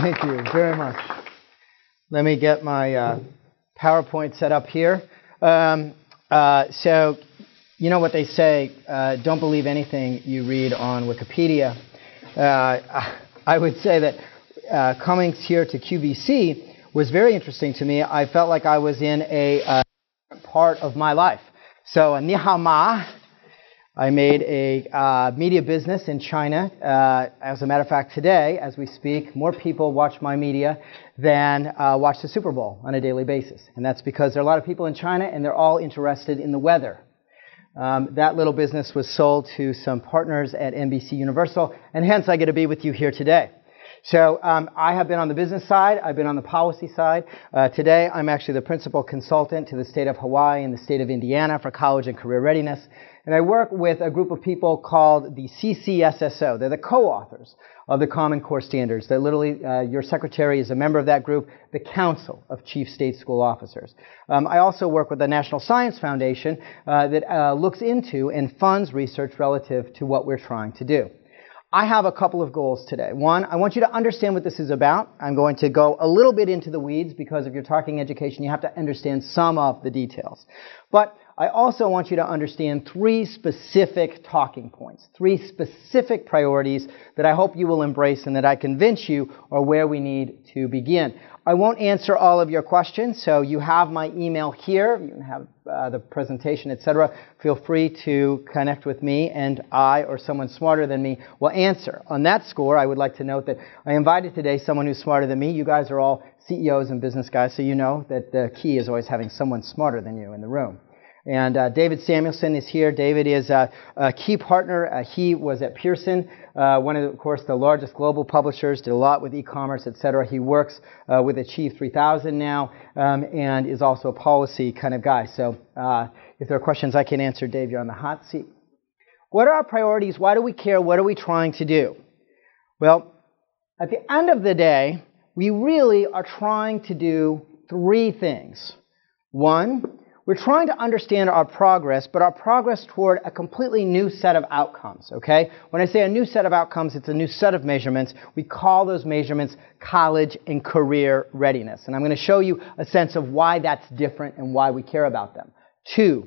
Thank you very much. Let me get my PowerPoint set up here. So, you know what they say, don't believe anything you read on Wikipedia. I would say that coming here to QVC was very interesting to me. I felt like I was in a part of my life. So, ni hao ma. I made a media business in China. As a matter of fact, today, as we speak, more people watch my media than watch the Super Bowl on a daily basis. And that's because there are a lot of people in China, and they're all interested in the weather. That little business was sold to some partners at NBC Universal, and hence I get to be with you here today. So I have been on the business side. I've been on the policy side. Today, I'm actually the principal consultant to the state of Hawaii and the state of Indiana for college and career readiness. And I work with a group of people called the CCSSO. They're the co-authors of the Common Core Standards. They're literally, your secretary is a member of that group, the Council of Chief State School Officers. I also work with the National Science Foundation that looks into and funds research relative to what we're trying to do. I have a couple of goals today. One, I want you to understand what this is about. I'm going to go a little bit into the weeds because if you're talking education, you have to understand some of the details. But I also want you to understand three specific talking points, three specific priorities that I hope you will embrace and that I convince you are where we need to begin. I won't answer all of your questions, so you have my email here. You have the presentation, etc. Feel free to connect with me, and I or someone smarter than me will answer. On that score, I would like to note that I invited today someone who's smarter than me. You guys are all CEOs and business guys, so you know that the key is always having someone smarter than you in the room. And David Samuelson is here. David is a key partner. He was at Pearson, one of course, the largest global publishers, did a lot with e-commerce, etc. He works with Achieve 3000 now and is also a policy kind of guy. So if there are questions I can answer, Dave, you're on the hot seat. What are our priorities? Why do we care? What are we trying to do? Well, at the end of the day, we really are trying to do three things. One, we're trying to understand our progress, but our progress toward a completely new set of outcomes, okay? When I say a new set of outcomes, it's a new set of measurements. We call those measurements college and career readiness. And I'm going to show you a sense of why that's different and why we care about them. Two,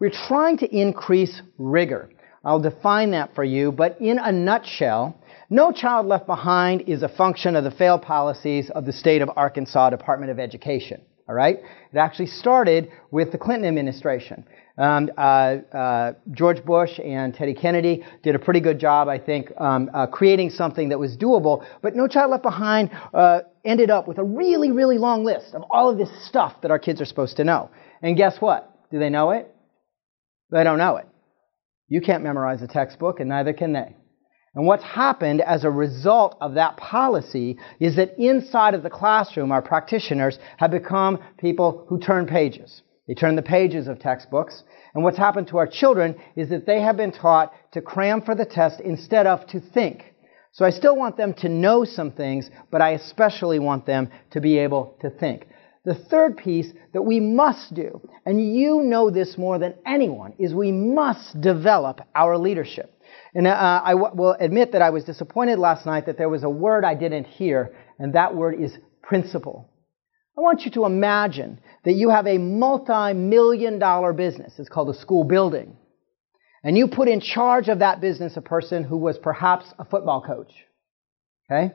we're trying to increase rigor. I'll define that for you, but in a nutshell, No Child Left Behind is a function of the failed policies of the state of Arkansas Department of Education. All right? It actually started with the Clinton administration. George Bush and Teddy Kennedy did a pretty good job, I think, creating something that was doable. But No Child Left Behind ended up with a really, really long list of all of this stuff that our kids are supposed to know. And guess what? Do they know it? They don't know it. You can't memorize a textbook, and neither can they. And what's happened as a result of that policy is that inside of the classroom, our practitioners have become people who turn pages. They turn the pages of textbooks. And what's happened to our children is that they have been taught to cram for the test instead of to think. So I still want them to know some things, but I especially want them to be able to think. The third piece that we must do, and you know this more than anyone, is we must develop our leadership. And I will admit that I was disappointed last night that there was a word I didn't hear, and that word is principle. I want you to imagine that you have a multi-million-dollar business. It's called a school building. And you put in charge of that business a person who was perhaps a football coach. Okay?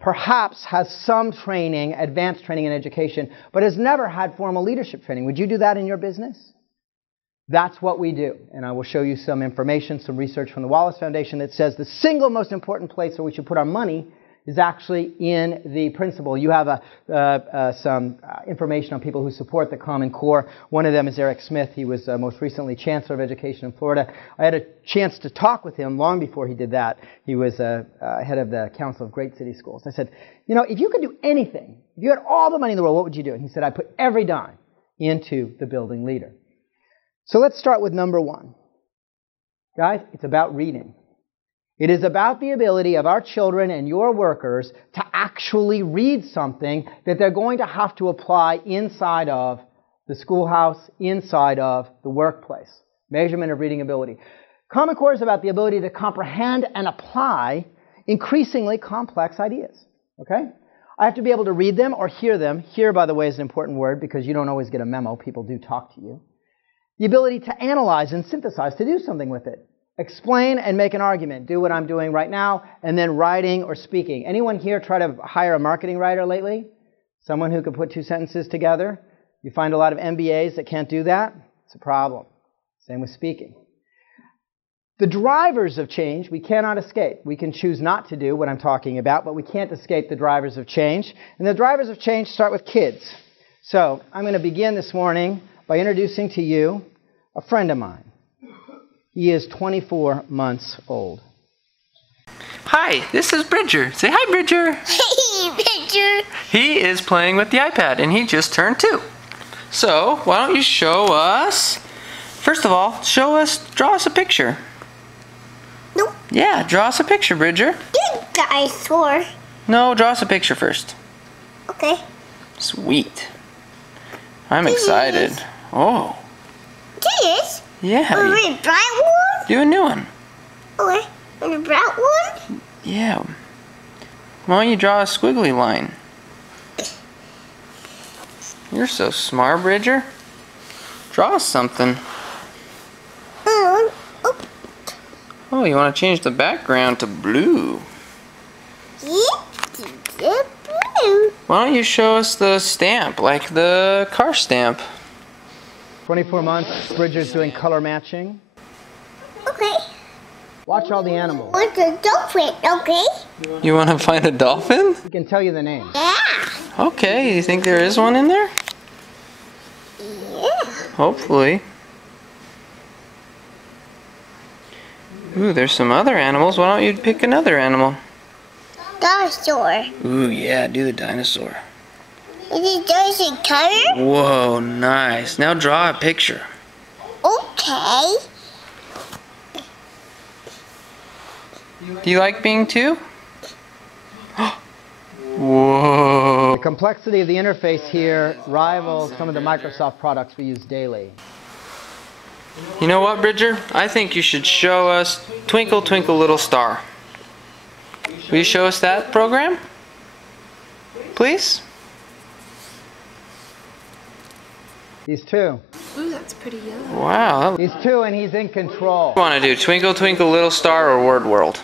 Perhaps has some training, advanced training in education, but has never had formal leadership training. Would you do that in your business? That's what we do. And I will show you some information, some research from the Wallace Foundation that says the single most important place where we should put our money is actually in the principle. You have some information on people who support the Common Core. One of them is Eric Smith. He was most recently Chancellor of Education in Florida. I had a chance to talk with him long before he did that. He was head of the Council of Great City Schools. I said, you know, if you could do anything, if you had all the money in the world, what would you do? And he said, I'd put every dime into the building leader. So let's start with number one. Guys, it's about reading. It is about the ability of our children and your workers to actually read something that they're going to have to apply inside of the schoolhouse, inside of the workplace. Measurement of reading ability. Common Core is about the ability to comprehend and apply increasingly complex ideas. Okay? I have to be able to read them or hear them. Hear, by the way, is an important word because you don't always get a memo. People do talk to you. The ability to analyze and synthesize, to do something with it. Explain and make an argument. Do what I'm doing right now, and then writing or speaking. Anyone here try to hire a marketing writer lately? Someone who can put two sentences together? You find a lot of MBAs that can't do that? It's a problem. Same with speaking. The drivers of change we cannot escape. We can choose not to do what I'm talking about, but we can't escape the drivers of change. And the drivers of change start with kids. So I'm going to begin this morning by introducing to you a friend of mine. He is 24 months old. Hi, this is Bridger. Say hi, Bridger. Hey, Bridger. He is playing with the iPad, and he just turned 2. So, why don't you show us, first of all, draw us a picture. Nope. Yeah, draw us a picture, Bridger. Good dinosaur. No, draw us a picture first. Okay. Sweet. I'm excited. Oh. This? Yeah. A red bright one? Do a new one. Okay. And a bright one? Yeah. Why don't you draw a squiggly line? You're so smart, Bridger. Draw us something. Oh. Oh, you want to change the background to blue. Yeah, blue. Why don't you show us the stamp, like the car stamp? 24 months, Bridger's doing color matching. Okay. Watch all the animals. What's a dolphin, okay? You want to find a dolphin? He can tell you the name. Yeah. Okay, you think there is one in there? Yeah. Hopefully. Ooh, there's some other animals. Why don't you pick another animal? Dinosaur. Ooh, yeah, do the dinosaur. Is it dinosaur color? Whoa, nice. Now draw a picture. Okay. Do you like being 2? Whoa. The complexity of the interface here rivals some of the Microsoft products we use daily. You know what, Bridger? I think you should show us Twinkle Twinkle Little Star. Will you show us that program? Please? He's 2. Ooh, that's pretty yellow. Wow. He's 2 and he's in control. What do you want to do? Twinkle Twinkle Little Star or Word World?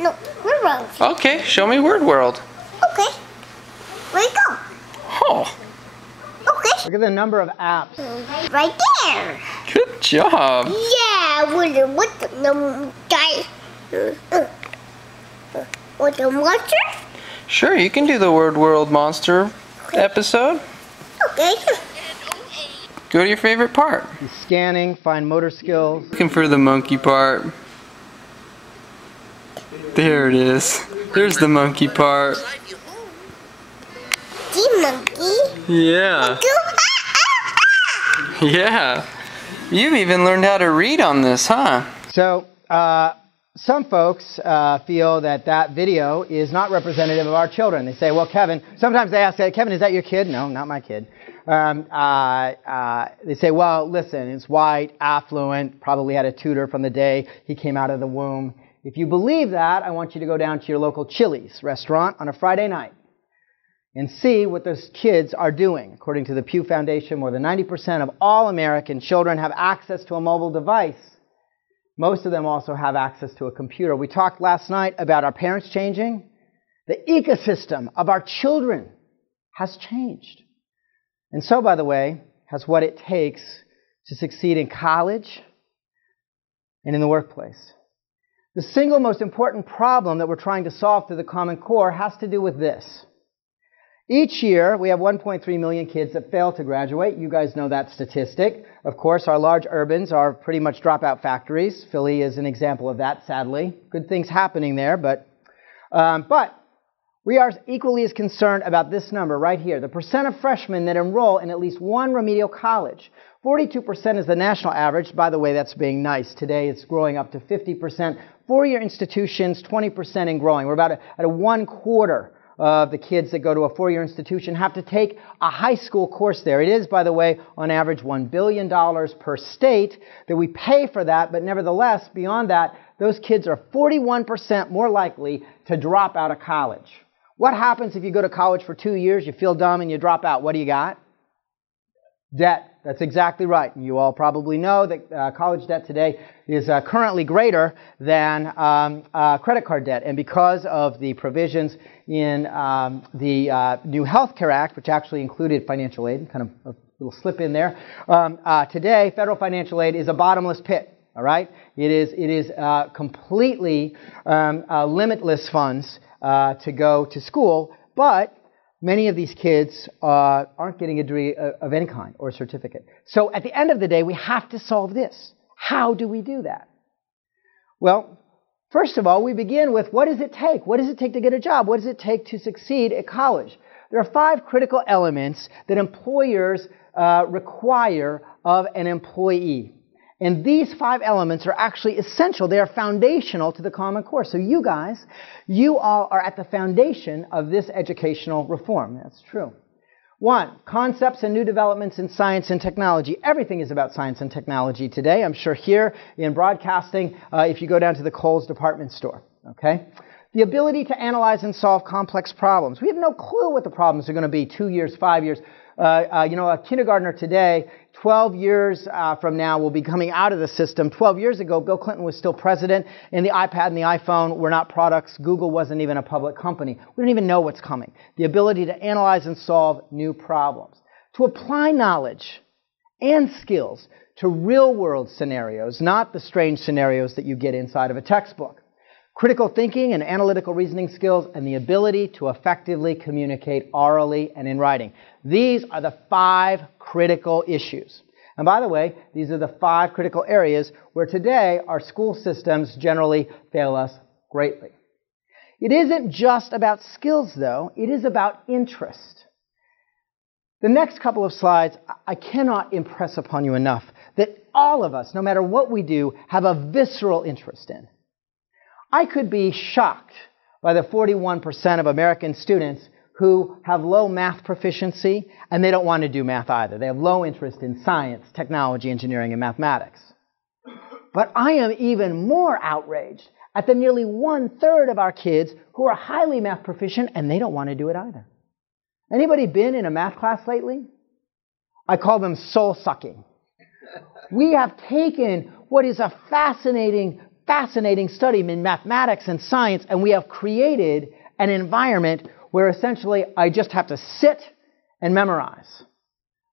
No, we're wrong. Okay, show me Word World. Okay. Where you go? Oh, Okay. Look at the number of apps. Right there. good job. Yeah, with the guy. With the monster? Sure, you can do the Word World Monster episode. Okay. Go to your favorite part. He's scanning, fine motor skills. Looking for the monkey part. There it is. There's the monkey part. The monkey. Yeah. Go. Yeah. You've even learned how to read on this, huh? So, some folks feel that that video is not representative of our children. They say, well, Kevin, sometimes they ask, Kevin, is that your kid? No, not my kid. They say, well, listen, it's white, affluent, probably had a tutor from the day he came out of the womb. If you believe that, I want you to go down to your local Chili's restaurant on a Friday night and see what those kids are doing. According to the Pew Foundation, more than 90% of all American children have access to a mobile device. Most of them also have access to a computer. We talked last night about our parents changing. The ecosystem of our children has changed. And so, by the way, has what it takes to succeed in college and in the workplace. The single most important problem that we're trying to solve through the Common Core has to do with this. Each year, we have 1.3 million kids that fail to graduate. You guys know that statistic. Of course, our large urbans are pretty much dropout factories. Philly is an example of that, sadly. Good things happening there, but we are equally as concerned about this number right here, the percent of freshmen that enroll in at least one remedial college. 42% is the national average. By the way, that's being nice. Today, it's growing up to 50%. Four-year institutions, 20% and growing. We're about at a 1/4 of the kids that go to a four-year institution have to take a high school course there. It is, by the way, on average $1 billion per state that we pay for that, but nevertheless, beyond that, those kids are 41% more likely to drop out of college. What happens if you go to college for 2 years, you feel dumb, and you drop out? What do you got? Debt. That's exactly right. And you all probably know that college debt today is currently greater than credit card debt. And because of the provisions in the new Health Care Act, which actually included financial aid, kind of a little slip in there, today federal financial aid is a bottomless pit. All right? It is completely limitless funds to go to school, but many of these kids aren't getting a degree of any kind or a certificate. So at the end of the day, we have to solve this. How do we do that? Well, first of all, we begin with what does it take? What does it take to get a job? What does it take to succeed at college? There are 5 critical elements that employers require of an employee. And these 5 elements are actually essential. They are foundational to the Common Core. So you guys, you all are at the foundation of this educational reform. That's true. 1, concepts and new developments in science and technology. Everything is about science and technology today. I'm sure here in broadcasting, if you go down to the Kohl's department store, okay? The ability to analyze and solve complex problems. We have no clue what the problems are going to be 2 years, 5 years. A kindergartner today, 12 years from now, will be coming out of the system. 12 years ago, Bill Clinton was still president, and the iPad and the iPhone were not products. Google wasn't even a public company. We don't even know what's coming. The ability to analyze and solve new problems. To apply knowledge and skills to real-world scenarios, not the strange scenarios that you get inside of a textbook. Critical thinking and analytical reasoning skills, and the ability to effectively communicate orally and in writing. These are the 5 critical issues. And by the way, these are the 5 critical areas where today our school systems generally fail us greatly. It isn't just about skills, though. It is about interest. The next couple of slides, I cannot impress upon you enough that all of us, no matter what we do, have a visceral interest in. I could be shocked by the 41% of American students who have low math proficiency, and they don't want to do math either. They have low interest in science, technology, engineering, and mathematics. But I am even more outraged at the nearly 1/3 of our kids who are highly math proficient, and they don't want to do it either. Anybody been in a math class lately? I call them soul-sucking. We have taken what is a fascinating study in mathematics and science, and we have created an environment where essentially I just have to sit and memorize.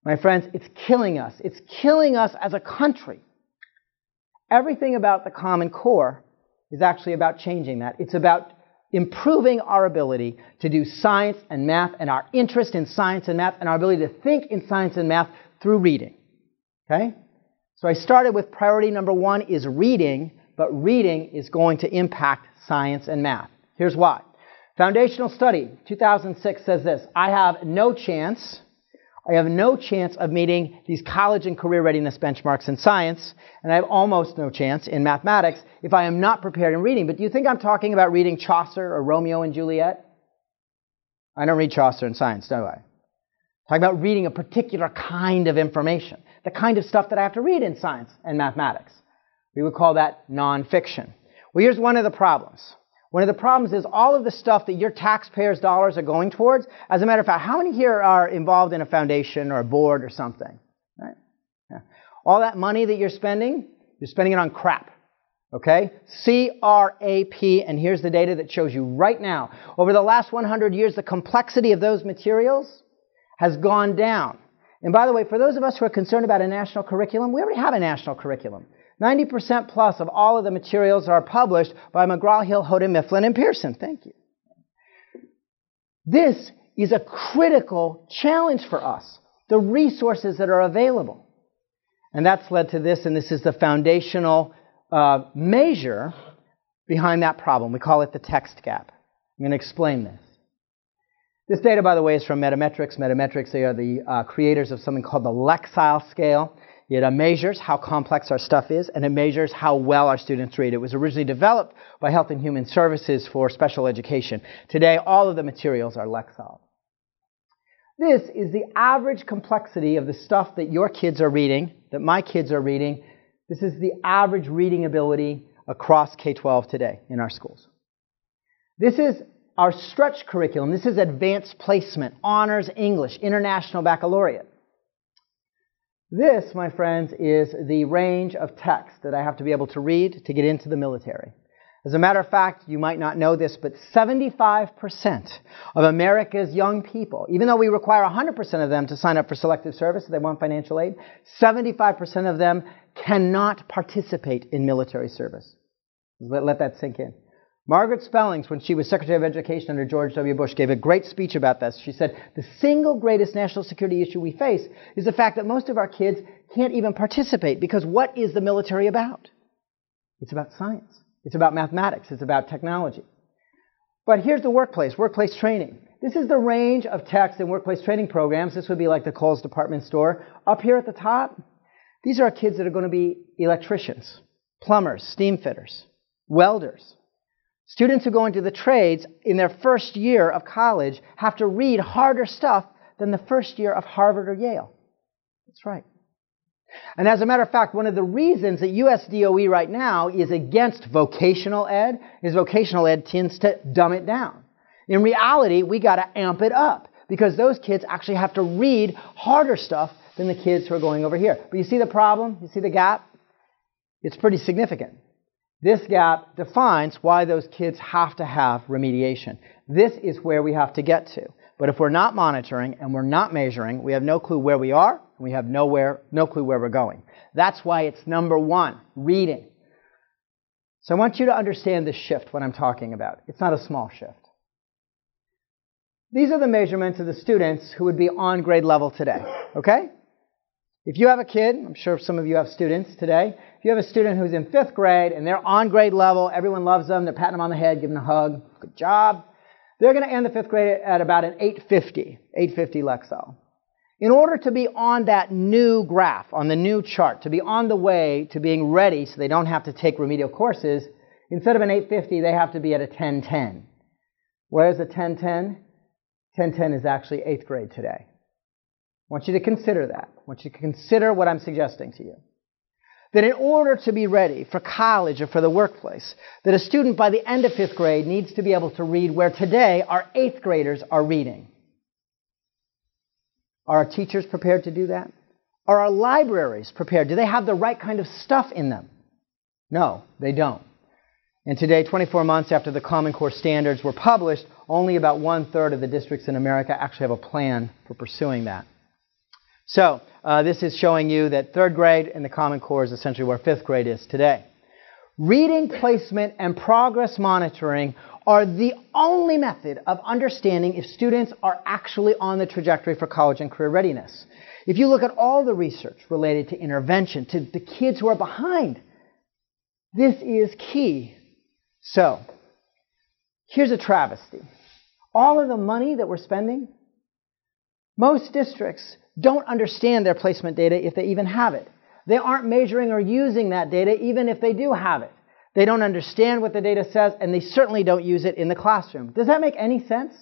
My friends, it's killing us. It's killing us as a country. Everything about the Common Core is actually about changing that. It's about improving our ability to do science and math, and our interest in science and math, and our ability to think in science and math through reading. Okay? So I started with priority number 1 is reading, but reading is going to impact science and math. Here's why. Foundational study, 2006 says this: I have no chance of meeting these college and career readiness benchmarks in science, and I have almost no chance in mathematics if I am not prepared in reading. But do you think I'm talking about reading Chaucer or Romeo and Juliet? I don't read Chaucer in science, do I? I'm talking about reading a particular kind of information, the kind of stuff that I have to read in science and mathematics. We would call that nonfiction. Well, here's one of the problems. One of the problems is all of the stuff that your taxpayers' dollars are going towards. As a matter of fact, how many here are involved in a foundation or a board or something? Right? Yeah. All that money that you're spending it on crap. Okay? C-R-A-P, and here's the data that shows you right now. Over the last 100 years, the complexity of those materials has gone down. And by the way, for those of us who are concerned about a national curriculum, we already have a national curriculum. 90% plus of all of the materials are published by McGraw-Hill, Houghton, Mifflin, and Pearson. Thank you. This is a critical challenge for us, the resources that are available. And that's led to this, and this is the foundational measure behind that problem. We call it the text gap. I'm going to explain this. This data, by the way, is from Metametrics. Metametrics, they are the creators of something called the Lexile scale. It measures how complex our stuff is, and it measures how well our students read. It was originally developed by Health and Human Services for special education. Today, all of the materials are Lexile. This is the average complexity of the stuff that your kids are reading, that my kids are reading. This is the average reading ability across K-12 today in our schools. This is our stretch curriculum. This is advanced placement, honors English, international baccalaureate. This, my friends, is the range of text that I have to be able to read to get into the military. As a matter of fact, you might not know this, but 75% of America's young people, even though we require 100% of them to sign up for selective service if they want financial aid, 75% of them cannot participate in military service. Let that sink in. Margaret Spellings, when she was Secretary of Education under George W. Bush, gave a great speech about this. She said, the single greatest national security issue we face is the fact that most of our kids can't even participate, because what is the military about? It's about science. It's about mathematics. It's about technology. But here's the workplace training. This is the range of text and workplace training programs. This would be like the Kohl's department store. Up here at the top, these are kids that are going to be electricians, plumbers, steam fitters, welders. Students who go into the trades in their first year of college have to read harder stuff than the first year of Harvard or Yale. That's right. And as a matter of fact, one of the reasons that US DOE right now is against vocational ed is vocational ed tends to dumb it down. In reality, we got to amp it up because those kids actually have to read harder stuff than the kids who are going over here. But you see the problem? You see the gap? It's pretty significant. This gap defines why those kids have to have remediation. This is where we have to get to. But if we're not monitoring and we're not measuring, we have no clue where we are, and we have no clue where we're going. That's why it's number one, reading. So I want you to understand this shift, what I'm talking about. It's not a small shift. These are the measurements of the students who would be on grade level today, okay? If you have a kid, I'm sure some of you have students today, if you have a student who's in 5th grade and they're on grade level, everyone loves them, they're patting them on the head, giving them a hug, good job, they're going to end the 5th grade at about an 850 Lexile. In order to be on that new graph, on the new chart, to be on the way to being ready so they don't have to take remedial courses, instead of an 850, they have to be at a 1010. Where's a 1010? 1010 is actually 8th grade today. I want you to consider that. I want you to consider what I'm suggesting to you. That in order to be ready for college or for the workplace, that a student by the end of 5th grade needs to be able to read where today our 8th graders are reading. Are our teachers prepared to do that? Are our libraries prepared? Do they have the right kind of stuff in them? No, they don't. And today, 24 months after the Common Core standards were published, only about 1/3 of the districts in America actually have a plan for pursuing that. So this is showing you that 3rd grade and the Common Core is essentially where 5th grade is today. Reading placement and progress monitoring are the only method of understanding if students are actually on the trajectory for college and career readiness. If you look at all the research related to intervention, to the kids who are behind, this is key. So here's a travesty. All of the money that we're spending, most districts don't understand their placement data if they even have it. They aren't measuring or using that data even if they do have it. They don't understand what the data says, and they certainly don't use it in the classroom. Does that make any sense?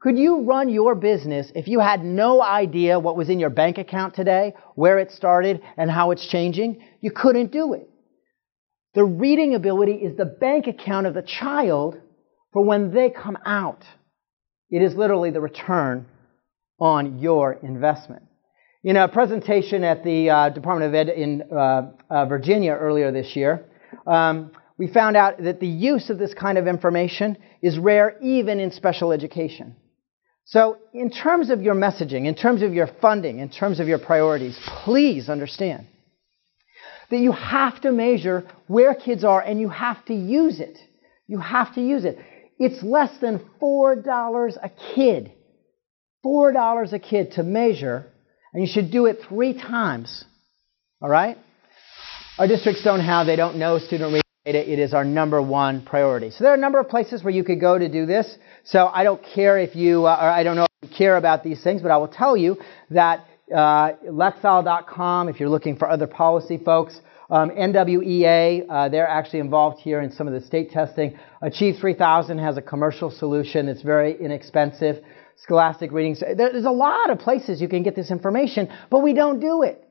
Could you run your business if you had no idea what was in your bank account today, where it started, and how it's changing? You couldn't do it. The reading ability is the bank account of the child for when they come out. It is literally the return on your investment. In a presentation at the Department of Ed in Virginia earlier this year, we found out that the use of this kind of information is rare even in special education. So in terms of your messaging, in terms of your funding, in terms of your priorities, please understand that you have to measure where kids are and you have to use it. You have to use it. It's less than $4 a kid. $4 a kid to measure, and you should do it 3 times. All right? Our districts they don't know student reading data. It is our number one priority. So there are a number of places where you could go to do this. So I don't care if you, or I don't know if you care about these things, but I will tell you that Lexile.com if you're looking for other policy folks. NWEA, they're actually involved here in some of the state testing. Achieve 3000 has a commercial solution that's very inexpensive. Scholastic Readings. There's a lot of places you can get this information, but we don't do it.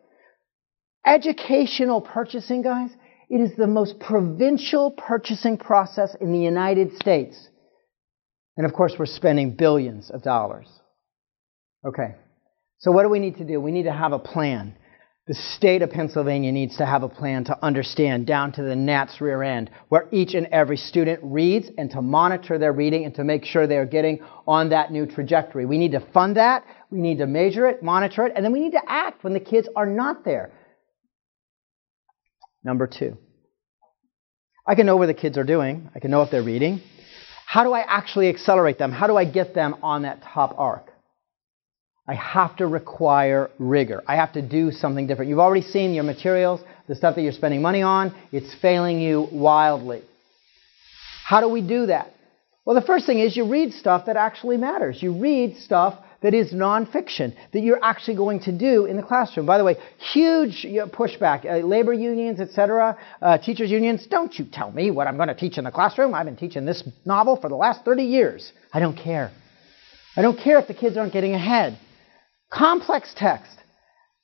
Educational purchasing, guys, it is the most provincial purchasing process in the United States. And of course, we're spending billions of dollars. Okay, so what do we need to do? We need to have a plan. The state of Pennsylvania needs to have a plan to understand down to the gnat's rear end where each and every student reads and to monitor their reading and to make sure they're getting on that new trajectory. We need to fund that, we need to measure it, monitor it, and then we need to act when the kids are not there. Number 2, I can know where the kids are doing. I can know if they're reading. How do I actually accelerate them? How do I get them on that top arc? I have to require rigor. I have to do something different. You've already seen your materials, the stuff that you're spending money on. It's failing you wildly. How do we do that? Well, the first thing is you read stuff that actually matters. You read stuff that is nonfiction, that you're actually going to do in the classroom. By the way, huge pushback. Labor unions, etc., teachers unions, don't you tell me what I'm going to teach in the classroom. I've been teaching this novel for the last 30 years. I don't care. I don't care if the kids aren't getting ahead. Complex text.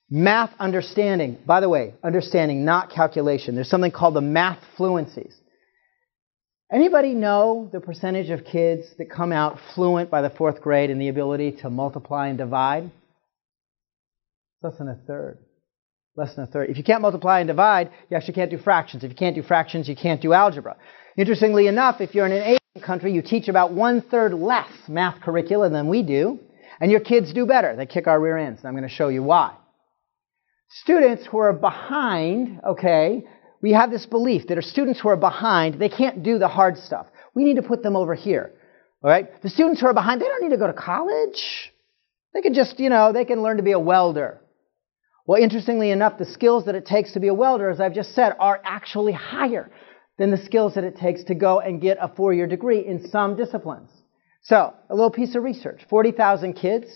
Math understanding. By the way, understanding, not calculation. There's something called the math fluencies. Anybody know the percentage of kids that come out fluent by the 4th grade in the ability to multiply and divide? Less than a third. Less than a third. If you can't multiply and divide, you actually can't do fractions. If you can't do fractions, you can't do algebra. Interestingly enough, if you're in an Asian country, you teach about 1/3 less math curricula than we do, and your kids do better. They kick our rear ends, and I'm going to show you why. Students who are behind, okay, we have this belief that our students who are behind, they can't do the hard stuff. We need to put them over here, all right? The students who are behind, they don't need to go to college. They can just, they can learn to be a welder. Well, interestingly enough, the skills that it takes to be a welder, as I've just said, are actually higher than the skills that it takes to go and get a 4-year degree in some disciplines. So, a little piece of research. 40,000 kids,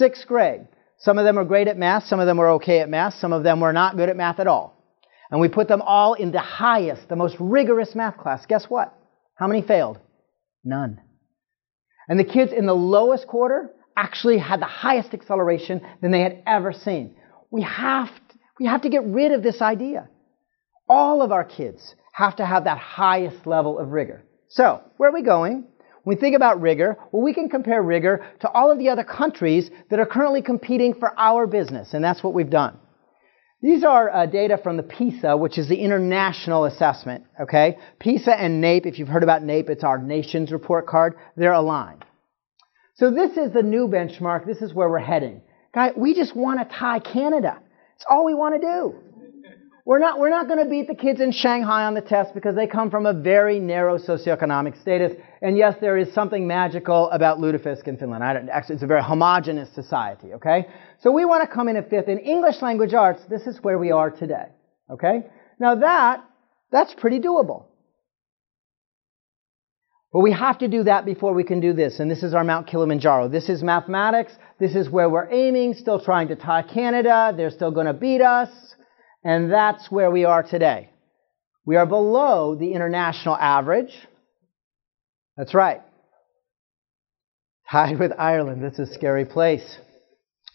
6th grade. Some of them were great at math, some of them were okay at math, some of them were not good at math at all. And we put them all in the highest, the most rigorous math class. Guess what? How many failed? None. And the kids in the lowest quarter actually had the highest acceleration than they had ever seen. We have to get rid of this idea. All of our kids have to have that highest level of rigor. So, where are we going? When we think about rigor, well, we can compare rigor to all of the other countries that are currently competing for our business, and that's what we've done. These are data from the PISA, which is the international assessment, okay? PISA and NAEP, if you've heard about NAEP, it's our nation's report card. They're aligned. So this is the new benchmark. This is where we're heading. Guys, we just want to tie Canada. It's all we want to do. We're not going to beat the kids in Shanghai on the test because they come from a very narrow socioeconomic status. And yes, there is something magical about Lutefisk in Finland. Actually, it's a very homogeneous society, okay? So we want to come in at 5th. In English language arts, this is where we are today, okay? Now that's pretty doable. But we have to do that before we can do this. And this is our Mount Kilimanjaro. This is mathematics. This is where we're aiming, still trying to tie Canada. They're still going to beat us. And that's where we are today. We are below the international average. That's right. Tied with Ireland. This is a scary place.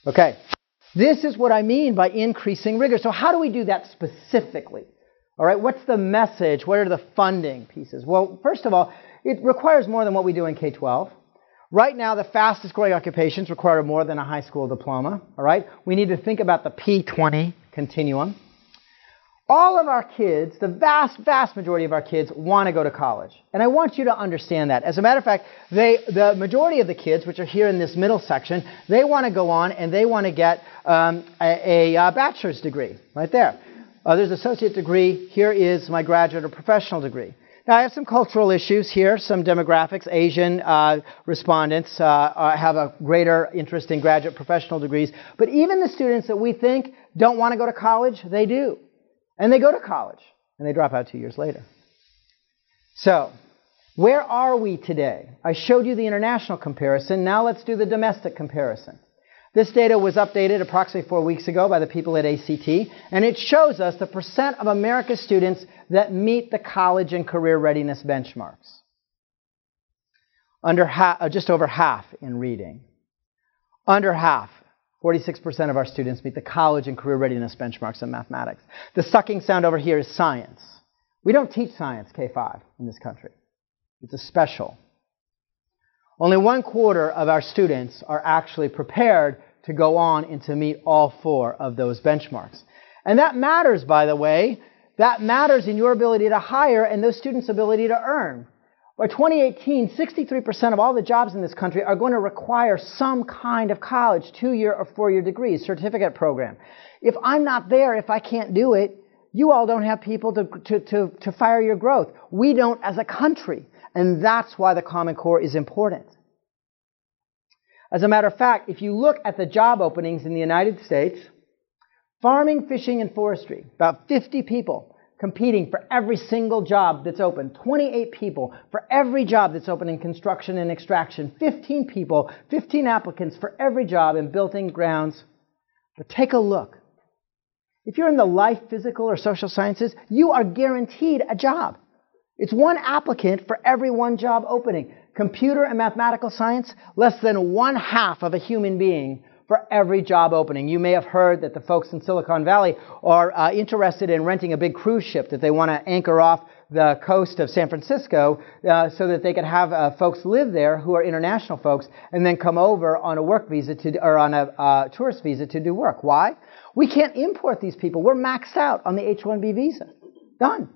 Okay. This is what I mean by increasing rigor. So how do we do that specifically? All right. What's the message? What are the funding pieces? Well, first of all, it requires more than what we do in K-12. Right now, the fastest growing occupations require more than a high school diploma. All right. We need to think about the P20 continuum. All of our kids, the vast, vast majority of our kids want to go to college. And I want you to understand that. As a matter of fact, the majority of the kids, which are here in this middle section, they want to go on and they want to get a bachelor's degree right there. There's an associate degree. Here is my graduate or professional degree. Now, I have some cultural issues here, some demographics. Asian respondents have a greater interest in graduate professional degrees. But even the students that we think don't want to go to college, they do. And they go to college, and they drop out 2 years later. So, where are we today? I showed you the international comparison. Now let's do the domestic comparison. This data was updated approximately 4 weeks ago by the people at ACT, and it shows us the percent of America's students that meet the college and career readiness benchmarks. Just over half in reading. Under half, 46% of our students meet the college and career readiness benchmarks in mathematics. The sucking sound over here is science. We don't teach science K-5 in this country. It's a special. Only 1/4 of our students are actually prepared to go on and to meet all 4 of those benchmarks. And that matters, by the way. That matters in your ability to hire and those students' ability to earn. By 2018, 63% of all the jobs in this country are going to require some kind of college, 2-year or 4-year degrees, certificate program. If I'm not there, if I can't do it, you all don't have people to fire your growth. We don't as a country. And that's why the Common Core is important. As a matter of fact, if you look at the job openings in the United States, farming, fishing, and forestry, about 50 people competing for every single job that's open. 28 people for every job that's open in construction and extraction. 15 people, 15 applicants for every job in building grounds. But take a look. If you're in the life, physical, or social sciences, you are guaranteed a job. It's 1 applicant for every 1 job opening. Computer and mathematical science, less than 1/2 of a human being for every job opening. You may have heard that the folks in Silicon Valley are interested in renting a big cruise ship that they want to anchor off the coast of San Francisco so that they could have folks live there who are international folks and then come over on a work visa or on a tourist visa to do work. Why? We can't import these people. We're maxed out on the H-1B visa. Done.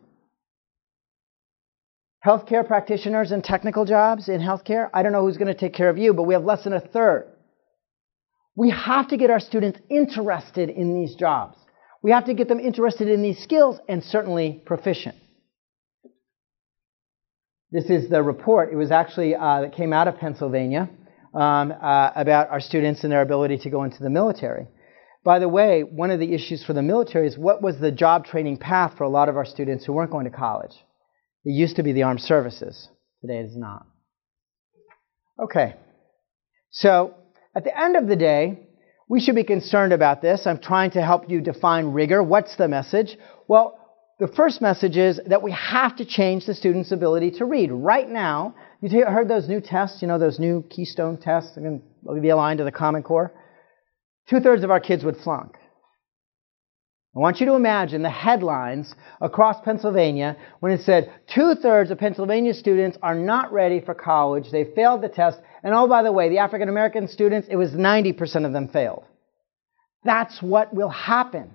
Healthcare practitioners and technical jobs in healthcare, I don't know who's going to take care of you, but we have less than 1/3. We have to get our students interested in these jobs. We have to get them interested in these skills and certainly proficient. This is the report. It was actually that came out of Pennsylvania about our students and their ability to go into the military. By the way, one of the issues for the military is what was the job training path for a lot of our students who weren't going to college. It used to be the armed services. Today it is not. Okay. So at the end of the day, we should be concerned about this. I'm trying to help you define rigor. What's the message? Well, the first message is that we have to change the student's ability to read. Right now, you heard those new tests, those new Keystone tests, they're going to be aligned to the Common Core. 2/3 of our kids would flunk. I want you to imagine the headlines across Pennsylvania when it said 2/3 of Pennsylvania students are not ready for college. They failed the test. And oh, by the way, the African American students, it was 90% of them failed. That's what will happen.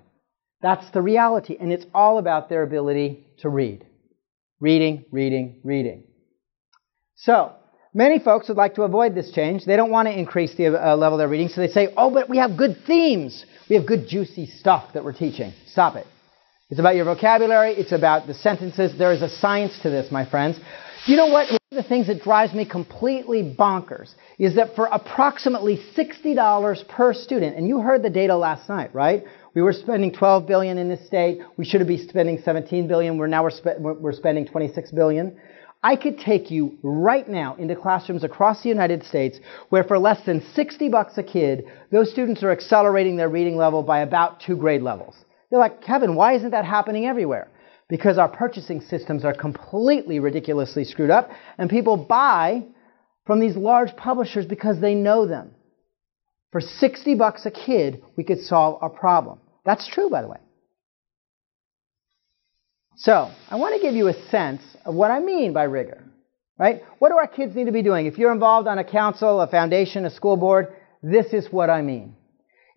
That's the reality. And it's all about their ability to read. Reading, reading, reading. So many folks would like to avoid this change. They don't want to increase the level of their reading. So they say, oh, but we have good themes. We have good juicy stuff that we're teaching. Stop it. It's about your vocabulary. It's about the sentences. There is a science to this, my friends. You know what? One of the things that drives me completely bonkers is that for approximately $60 per student, and you heard the data last night, right? We were spending $12 billion in this state. We should be spending $17 billion. We're spending $26 billion. I could take you right now into classrooms across the United States where for less than $60 a kid, those students are accelerating their reading level by about 2 grade levels. You're like, Kevin, why isn't that happening everywhere? Because our purchasing systems are completely ridiculously screwed up, and people buy from these large publishers because they know them. For $60 a kid, we could solve our problem. That's true, by the way. So I want to give you a sense of what I mean by rigor, right? What do our kids need to be doing? If you're involved on a council, a foundation, a school board, this is what I mean.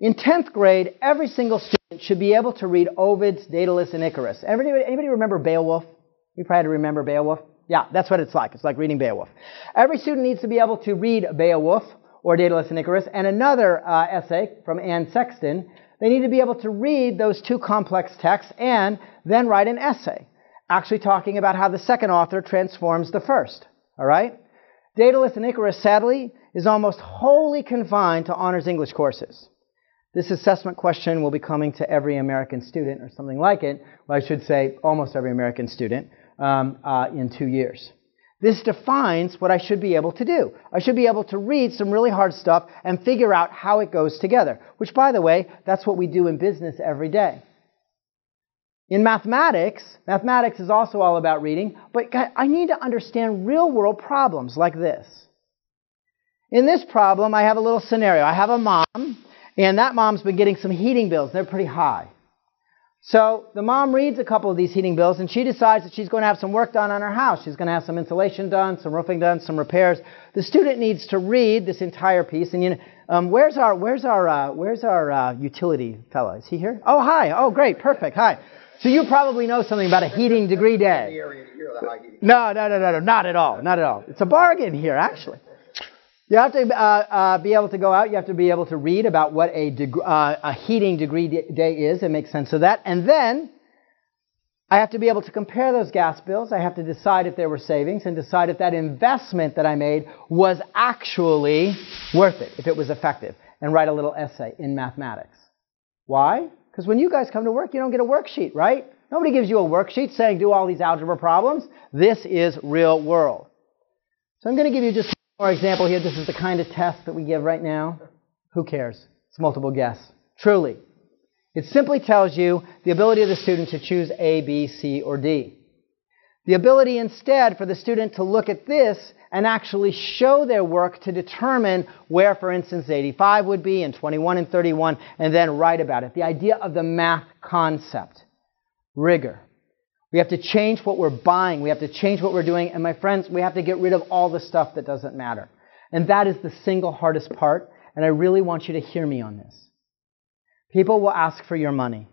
In 10th grade, every single student should be able to read Ovid's Daedalus and Icarus. Anybody remember Beowulf? We probably had to remember Beowulf. Yeah, that's what it's like. It's like reading Beowulf. Every student needs to be able to read Beowulf or Daedalus and Icarus and another essay from Anne Sexton. They need to be able to read those 2 complex texts and then write an essay, actually talking about how the second author transforms the first. All right? Daedalus and Icarus, sadly, is almost wholly confined to honors English courses. This assessment question will be coming to every American student or something like it. Well, I should say almost every American student in 2 years. This defines what I should be able to do. I should be able to read some really hard stuff and figure out how it goes together, which, by the way, that's what we do in business every day. In mathematics is also all about reading, but I need to understand real-world problems like this. In this problem, I have a little scenario. I have a mom, and that mom's been getting some heating bills. They're pretty high. So the mom reads a couple of these heating bills, and she decides that she's going to have some work done on her house. She's going to have some insulation done, some roofing done, some repairs. The student needs to read this entire piece. And where's our utility fella? Is he here? Oh, hi. Oh, great. Perfect. Hi. So you probably know something about a heating degree day. No, not at all. Not at all. It's a bargain here, actually. You have to be able to go out. You have to be able to read about what a heating degree day is and make sense of that. And then I have to be able to compare those gas bills. I have to decide if there were savings and decide if that investment that I made was actually worth it, if it was effective, and write a little essay in mathematics. Why? Because when you guys come to work, you don't get a worksheet, right? Nobody gives you a worksheet saying do all these algebra problems. This is real world. So I'm going to give you just one more example here. This is the kind of test that we give right now. Who cares? It's multiple guess. Truly. It simply tells you the ability of the student to choose A, B, C, or D. The ability instead for the student to look at this and actually show their work to determine where, for instance, 85 would be and 21 and 31, and then write about it. The idea of the math concept. Rigor. We have to change what we're buying. We have to change what we're doing. And my friends, we have to get rid of all the stuff that doesn't matter. And that is the single hardest part. And I really want you to hear me on this. People will ask for your money.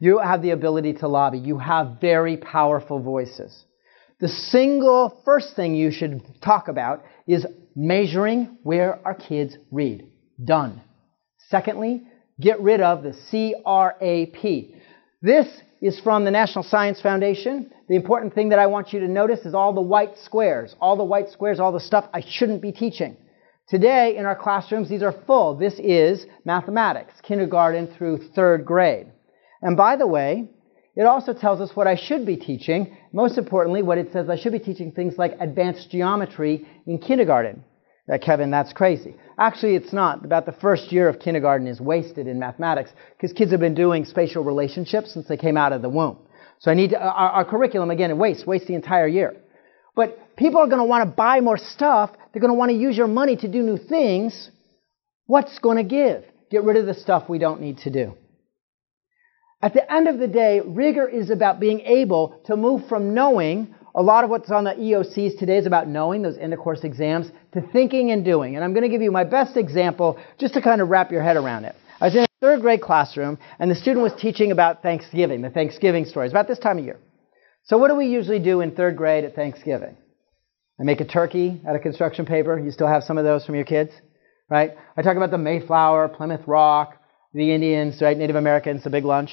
You have the ability to lobby. You have very powerful voices. The single first thing you should talk about is measuring where our kids read. Done. Secondly, get rid of the CRAP. This is from the National Science Foundation. The important thing that I want you to notice is all the white squares. All the white squares, all the stuff I shouldn't be teaching. Today, in our classrooms, these are full. This is mathematics, kindergarten through 3rd grade. And by the way, it also tells us what I should be teaching. Most importantly, what it says, I should be teaching things like advanced geometry in kindergarten. Kevin, that's crazy. Actually, it's not. About the first year of kindergarten is wasted in mathematics because kids have been doing spatial relationships since they came out of the womb. So I need to, our curriculum, again, it wastes the entire year. But people are going to want to buy more stuff. They're going to want to use your money to do new things. What's going to give? Get rid of the stuff we don't need to do. At the end of the day, rigor is about being able to move from knowing. A lot of what's on the EOCs today is about knowing, those end-of-course exams, to thinking and doing. And I'm going to give you my best example just to kind of wrap your head around it. I was in a 3rd grade classroom, and the student was teaching about Thanksgiving, the Thanksgiving stories, about this time of year. So what do we usually do in 3rd grade at Thanksgiving? I make a turkey out of construction paper. You still have some of those from your kids, right? I talk about the Mayflower, Plymouth Rock, the Indians, right? Native Americans, the big lunch.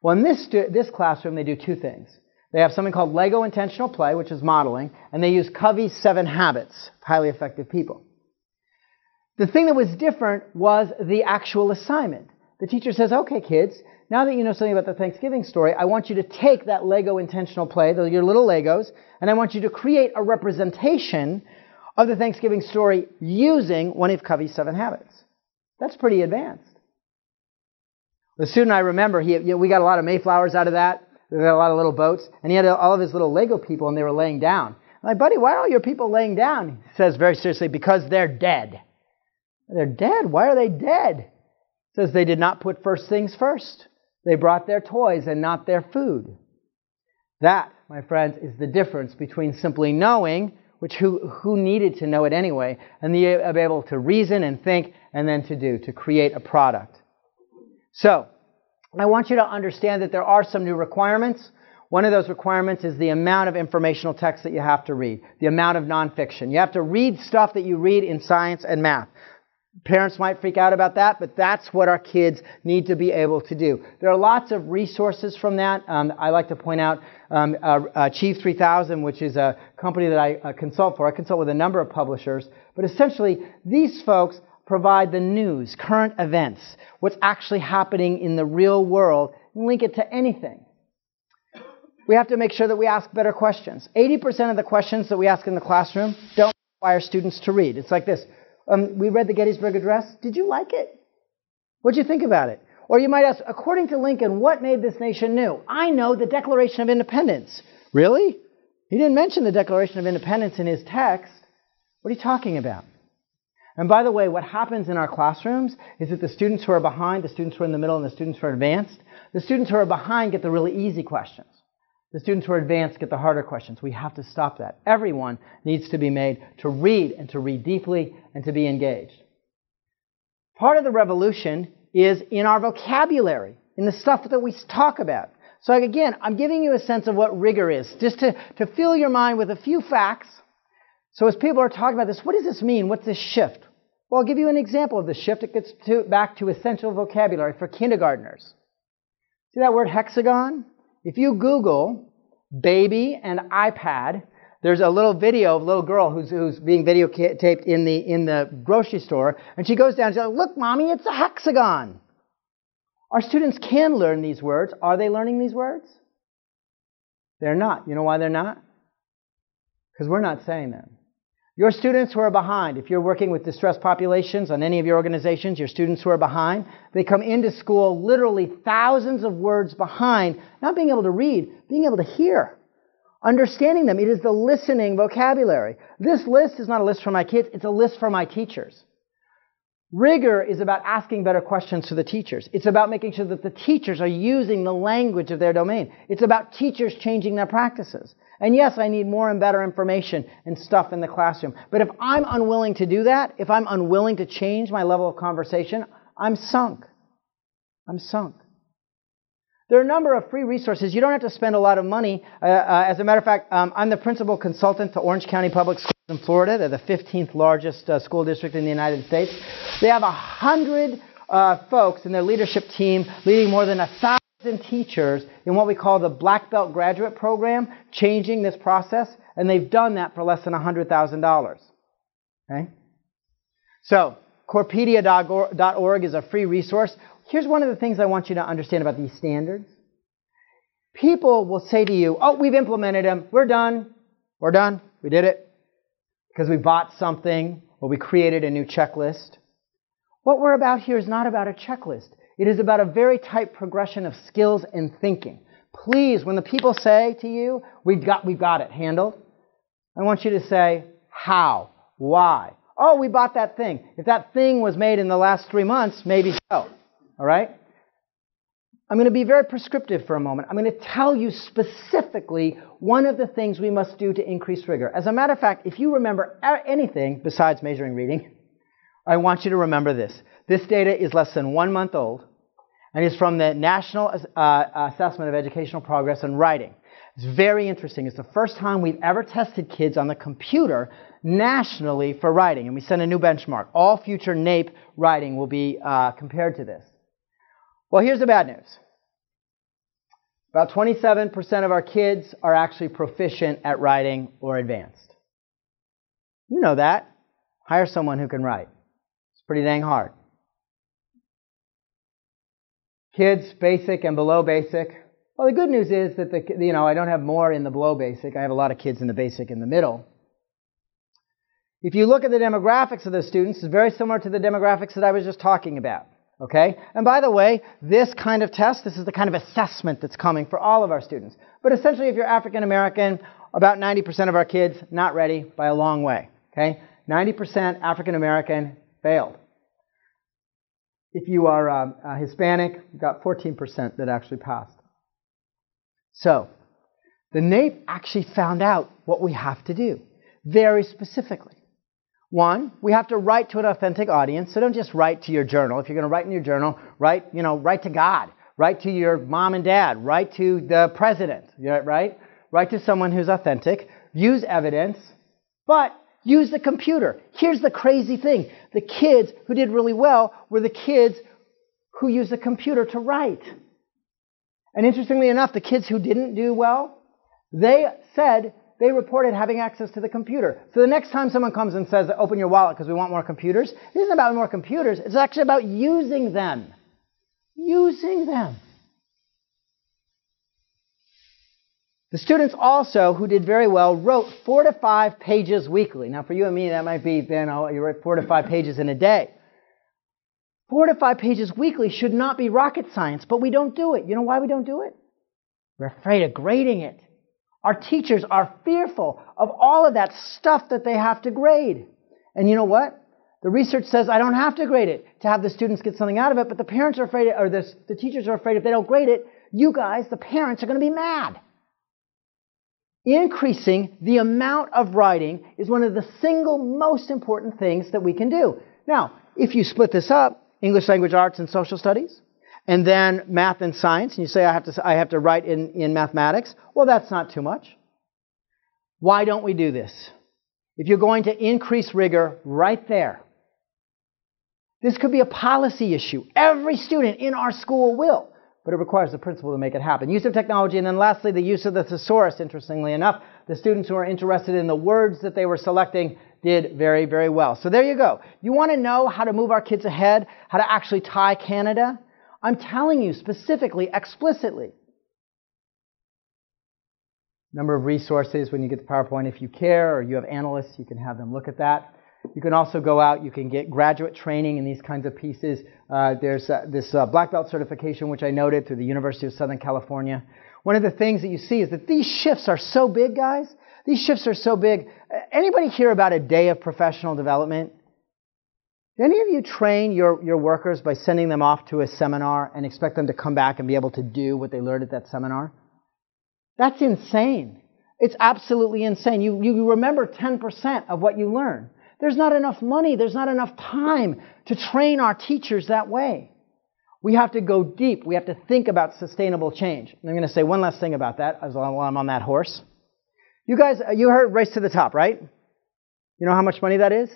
Well, in this classroom, they do 2 things. They have something called Lego Intentional Play, which is modeling, and they use Covey's 7 Habits, highly effective people. The thing that was different was the actual assignment. The teacher says, okay, kids, now that you know something about the Thanksgiving story, I want you to take that Lego Intentional Play, those are your little Legos, and I want you to create a representation of the Thanksgiving story using one of Covey's 7 Habits. That's pretty advanced. The student I remember, we got a lot of Mayflowers out of that. We got a lot of little boats. And he had all of his little Lego people, and they were laying down. I'm like, buddy, why are all your people laying down? He says very seriously, because they're dead. They're dead? Why are they dead? He says they did not put first things first. They brought their toys and not their food. That, my friends, is the difference between simply knowing, which who needed to know it anyway, and be able to reason and think and then to do, to create a product. So, I want you to understand that there are some new requirements. One of those requirements is the amount of informational text that you have to read, the amount of nonfiction. You have to read stuff that you read in science and math. Parents might freak out about that, but that's what our kids need to be able to do. There are lots of resources from that. I like to point out Achieve 3000, which is a company that I consult for. I consult with a number of publishers. But essentially, these folks provide the news, current events, what's actually happening in the real world, and link it to anything. We have to make sure that we ask better questions. 80% of the questions that we ask in the classroom don't require students to read. It's like this. We read the Gettysburg Address. Did you like it? What did you think about it? Or you might ask, according to Lincoln, what made this nation new? I know, the Declaration of Independence. Really? He didn't mention the Declaration of Independence in his text. What are you talking about? And by the way, what happens in our classrooms is that the students who are behind, the students who are in the middle, and the students who are advanced, the students who are behind get the really easy questions. The students who are advanced get the harder questions. We have to stop that. Everyone needs to be made to read, and to read deeply, and to be engaged. Part of the revolution is in our vocabulary, in the stuff that we talk about. So again, I'm giving you a sense of what rigor is, just to fill your mind with a few facts. So as people are talking about this, what does this mean? What's this shift? Well, I'll give you an example of the shift. It gets back to essential vocabulary for kindergartners. See that word hexagon? If you Google baby and iPad, there's a little video of a little girl who's being videotaped in the grocery store, and she goes down and says, "Look, Mommy, it's a hexagon." Our students can learn these words. Are they learning these words? They're not. You know why they're not? Because we're not saying them. Your students who are behind, if you're working with distressed populations on any of your organizations, your students who are behind, they come into school literally thousands of words behind, not being able to read, being able to hear, understanding them. It is the listening vocabulary. This list is not a list for my kids, it's a list for my teachers. Rigor is about asking better questions to the teachers. It's about making sure that the teachers are using the language of their domain. It's about teachers changing their practices. And yes, I need more and better information and stuff in the classroom. But if I'm unwilling to do that, if I'm unwilling to change my level of conversation, I'm sunk. I'm sunk. There are a number of free resources. You don't have to spend a lot of money. As a matter of fact, I'm the principal consultant to Orange County Public Schools in Florida. They're the 15th largest school district in the United States. They have 100 folks in their leadership team leading more than 1,000 teachers in what we call the Black Belt Graduate Program, changing this process, and they've done that for less than $100,000. Okay? So, Corepedia.org is a free resource. Here's one of the things I want you to understand about these standards. People will say to you, "Oh, we've implemented them. We're done. We're done. We did it." Because we bought something or we created a new checklist. What we're about here is not about a checklist. It is about a very tight progression of skills and thinking. Please, when the people say to you, we've got it handled, I want you to say, how? Why? Oh, we bought that thing. If that thing was made in the last 3 months, maybe so. All right? I'm going to be very prescriptive for a moment. I'm going to tell you specifically one of the things we must do to increase rigor. As a matter of fact, if you remember anything besides measuring reading, I want you to remember this. This data is less than 1 month old and is from the National Assessment of Educational Progress in Writing. It's very interesting. It's the first time we've ever tested kids on the computer nationally for writing, and we set a new benchmark. All future NAEP writing will be compared to this. Well, here's the bad news. About 27% of our kids are actually proficient at writing or advanced. You know that. Hire someone who can write. It's pretty dang hard. Kids, basic and below basic. Well, the good news is that I don't have more in the below basic. I have a lot of kids in the basic in the middle. If you look at the demographics of those students, it's very similar to the demographics that I was just talking about. Okay? And by the way, this kind of test, this is the kind of assessment that's coming for all of our students. But essentially, if you're African American, about 90% of our kids not ready by a long way. Okay? 90% African American failed. If you are Hispanic, you've got 14% that actually passed. So, the NAEP actually found out what we have to do, very specifically. One, we have to write to an authentic audience. So don't just write to your journal. If you're going to write in your journal, write to God. Write to your mom and dad. Write to the president, right? Write to someone who's authentic. Use evidence, but use the computer. Here's the crazy thing. The kids who did really well were the kids who used the computer to write. And interestingly enough, the kids who didn't do well, they reported having access to the computer. So the next time someone comes and says, open your wallet because we want more computers, it isn't about more computers. It's actually about using them. Using them. The students also, who did very well, wrote 4 to 5 pages weekly. Now, for you and me, that might be, you write 4 to 5 pages in a day. 4 to 5 pages weekly should not be rocket science, but we don't do it. You know why we don't do it? We're afraid of grading it. Our teachers are fearful of all of that stuff that they have to grade. And you know what? The research says I don't have to grade it to have the students get something out of it, but the parents are afraid, or the teachers are afraid if they don't grade it, you guys, the parents, are going to be mad. Increasing the amount of writing is one of the single most important things that we can do. Now, if you split this up, English language arts and social studies, and then math and science, and you say I have to write in mathematics, well, that's not too much. Why don't we do this? If you're going to increase rigor right there, this could be a policy issue. Every student in our school will. But it requires the principal to make it happen. Use of technology, and then lastly, the use of the thesaurus, interestingly enough. The students who are interested in the words that they were selecting did very, very well. So there you go. You want to know how to move our kids ahead, how to actually tie Canada? I'm telling you specifically, explicitly. Number of resources when you get the PowerPoint. If you care or you have analysts, you can have them look at that. You can also go out, you can get graduate training in these kinds of pieces. There's this black belt certification, which I noted through the University of Southern California. One of the things that you see is that these shifts are so big, guys. These shifts are so big. Anybody hear about a day of professional development? Do any of you train your workers by sending them off to a seminar and expect them to come back and be able to do what they learned at that seminar? That's insane. It's absolutely insane. You remember 10% of what you learn. There's not enough money, there's not enough time to train our teachers that way. We have to go deep. We have to think about sustainable change. And I'm going to say one last thing about that while I'm on that horse. You guys, you heard Race to the Top, right? You know how much money that is?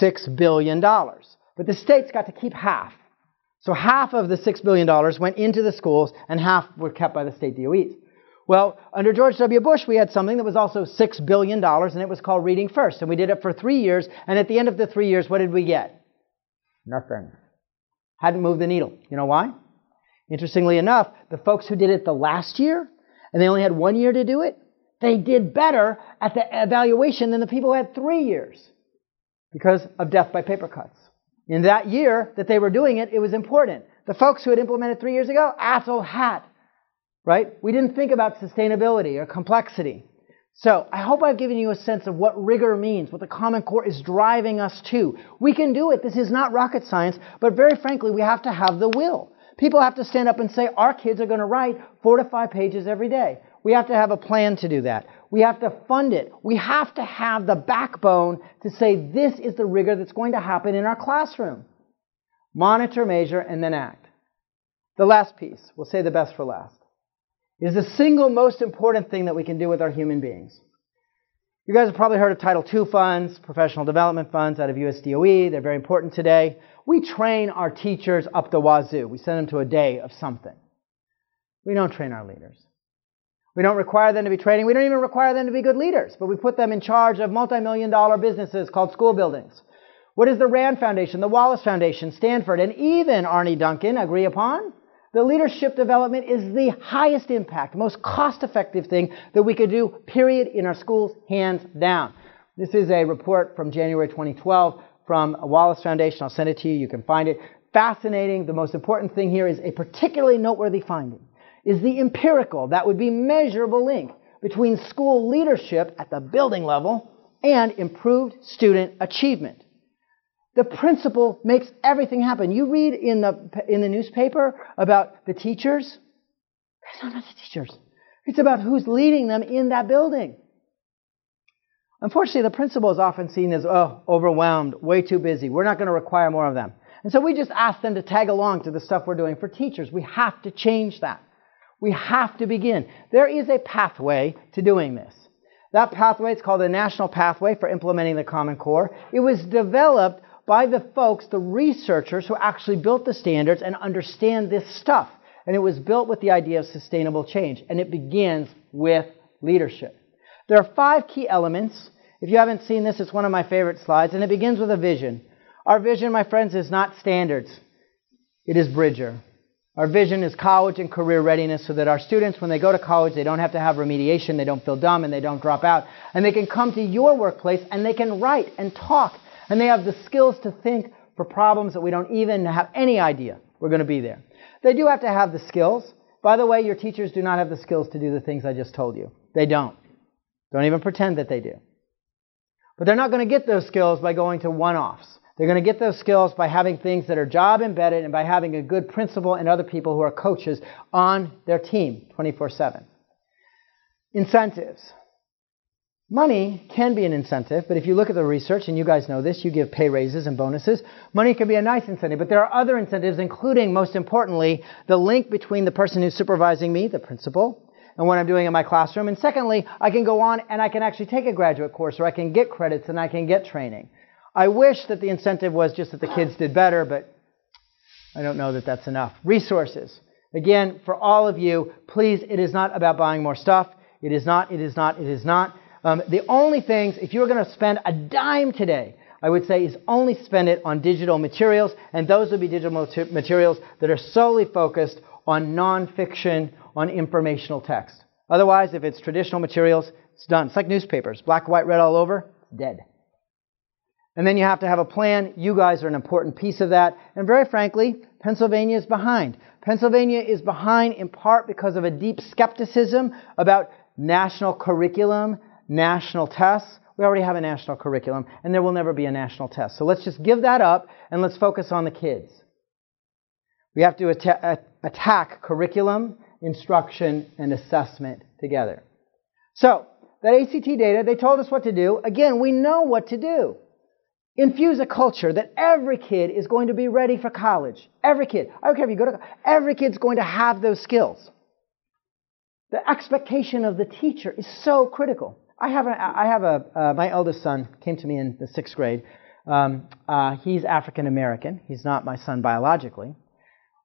$6 billion. But the states got to keep half. So half of the $6 billion went into the schools and half were kept by the state DOEs. Well, under George W. Bush, we had something that was also $6 billion, and it was called Reading First. And we did it for 3 years, and at the end of the 3 years, what did we get? Nothing. Hadn't moved the needle. You know why? Interestingly enough, the folks who did it the last year, and they only had 1 year to do it, they did better at the evaluation than the people who had 3 years because of death by paper cuts. In that year that they were doing it, it was important. The folks who had implemented 3 years ago, asshole hat. Right? We didn't think about sustainability or complexity. So I hope I've given you a sense of what rigor means, what the Common Core is driving us to. We can do it. This is not rocket science, but very frankly, we have to have the will. People have to stand up and say, our kids are going to write 4 to 5 pages every day. We have to have a plan to do that. We have to fund it. We have to have the backbone to say, this is the rigor that's going to happen in our classroom. Monitor, measure, and then act. The last piece, we'll say the best for last, is the single most important thing that we can do with our human beings. You guys have probably heard of Title II funds, professional development funds out of USDOE. They're very important today. We train our teachers up the wazoo. We send them to a day of something. We don't train our leaders. We don't require them to be training. We don't even require them to be good leaders, but we put them in charge of multi-million-dollar businesses called school buildings. What does the Rand Foundation, the Wallace Foundation, Stanford, and even Arne Duncan agree upon? The leadership development is the highest impact, most cost-effective thing that we could do, period, in our schools, hands down. This is a report from January 2012 from Wallace Foundation. I'll send it to you. You can find it. Fascinating. The most important thing here is a particularly noteworthy finding, is the empirical, that would be measurable link between school leadership at the building level and improved student achievement. The principal makes everything happen. You read in the newspaper about the teachers. It's not about the teachers. It's about who's leading them in that building. Unfortunately, the principal is often seen as, overwhelmed, way too busy. We're not going to require more of them. And so we just ask them to tag along to the stuff we're doing for teachers. We have to change that. We have to begin. There is a pathway to doing this. That pathway is called the National Pathway for Implementing the Common Core. It was developed by the folks, the researchers who actually built the standards and understand this stuff. And it was built with the idea of sustainable change. And it begins with leadership. There are 5 key elements. If you haven't seen this, it's one of my favorite slides. And it begins with a vision. Our vision, my friends, is not standards. It is Bridger. Our vision is college and career readiness so that our students, when they go to college, they don't have to have remediation, they don't feel dumb, and they don't drop out. And they can come to your workplace and they can write and talk. And they have the skills to think for problems that we don't even have any idea we're going to be there. They do have to have the skills. By the way, your teachers do not have the skills to do the things I just told you. They don't. Don't even pretend that they do. But they're not going to get those skills by going to one-offs. They're going to get those skills by having things that are job embedded and by having a good principal and other people who are coaches on their team 24/7. Incentives. Money can be an incentive, but if you look at the research, and you guys know this, you give pay raises and bonuses, money can be a nice incentive, but there are other incentives, including, most importantly, the link between the person who's supervising me, the principal, and what I'm doing in my classroom. And secondly, I can go on and I can actually take a graduate course, or I can get credits and I can get training. I wish that the incentive was just that the kids did better, but I don't know that that's enough. Resources. Again, for all of you, please, it is not about buying more stuff. It is not, it is not, it is not. The only things, if you were going to spend a dime today, I would say is only spend it on digital materials, and those would be digital materials that are solely focused on nonfiction, on informational text. Otherwise, if it's traditional materials, it's done. It's like newspapers. Black, white, red all over, it's dead. And then you have to have a plan. You guys are an important piece of that. And very frankly, Pennsylvania is behind. Pennsylvania is behind in part because of a deep skepticism about national curriculum, national tests. We already have a national curriculum, and there will never be a national test. So let's just give that up, and let's focus on the kids. We have to attack curriculum, instruction, and assessment together. So that ACT data, they told us what to do. Again, we know what to do. Infuse a culture that every kid is going to be ready for college. Every kid. I don't care if you go to college. Every kid's going to have those skills. The expectation of the teacher is so critical. My eldest son came to me in the 6th grade. He's African American. He's not my son biologically.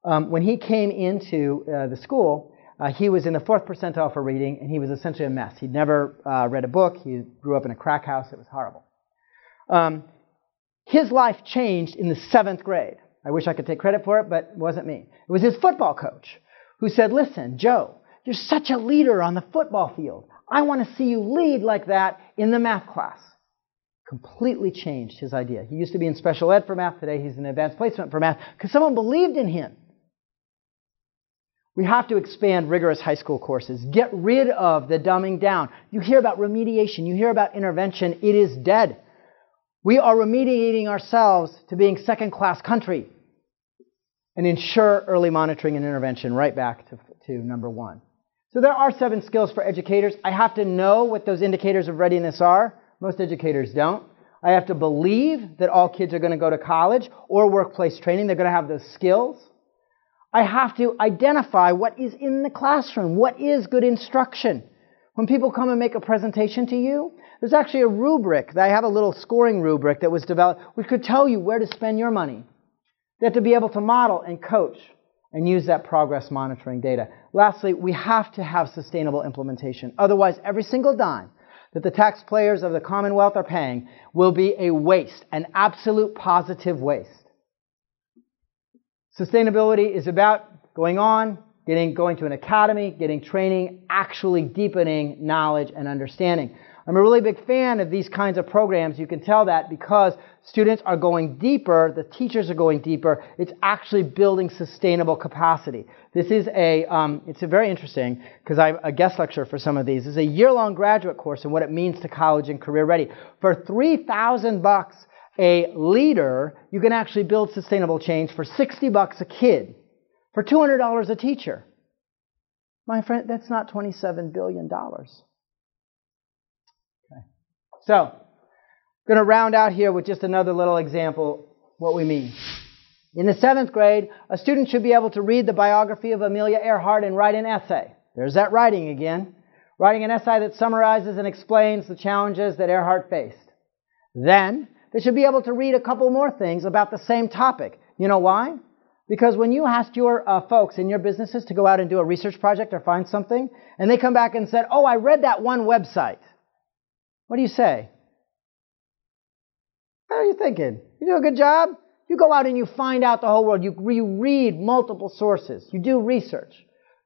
When he came into the school, he was in the 4th percentile for reading, and he was essentially a mess. He'd never read a book. He grew up in a crack house. It was horrible. His life changed in the 7th grade. I wish I could take credit for it, but it wasn't me. It was his football coach who said, "Listen, Joe, you're such a leader on the football field. I want to see you lead like that in the math class." Completely changed his idea. He used to be in special ed for math. Today he's in advanced placement for math because someone believed in him. We have to expand rigorous high school courses. Get rid of the dumbing down. You hear about remediation. You hear about intervention. It is dead. We are remediating ourselves to being second-class country and ensure early monitoring and intervention right back to number 1. So there are 7 skills for educators. I have to know what those indicators of readiness are. Most educators don't. I have to believe that all kids are going to go to college or workplace training. They're going to have those skills. I have to identify what is in the classroom. What is good instruction? When people come and make a presentation to you, there's actually a rubric. I have a little scoring rubric that was developed which could tell you where to spend your money. They have to be able to model and coach and use that progress monitoring data. Lastly, we have to have sustainable implementation. Otherwise, every single dime that the taxpayers of the Commonwealth are paying will be a waste, an absolute positive waste. Sustainability is about going to an academy, getting training, actually deepening knowledge and understanding. I'm a really big fan of these kinds of programs. You can tell that because students are going deeper, the teachers are going deeper. It's actually building sustainable capacity. This is it's a very interesting, because I'm a guest lecturer for some of these. It's a year-long graduate course in what it means to college and career ready. For $3,000 a leader, you can actually build sustainable change for $60 a kid, for $200 a teacher. My friend, that's not $27 billion. So, I'm going to round out here with just another little example what we mean. In the 7th grade, a student should be able to read the biography of Amelia Earhart and write an essay. There's that writing again. Writing an essay that summarizes and explains the challenges that Earhart faced. Then, they should be able to read a couple more things about the same topic. You know why? Because when you asked your folks in your businesses to go out and do a research project or find something, and they come back and said, "Oh, I read that one website." What do you say? What are you thinking? You do a good job? You go out and you find out the whole world. You read multiple sources. You do research.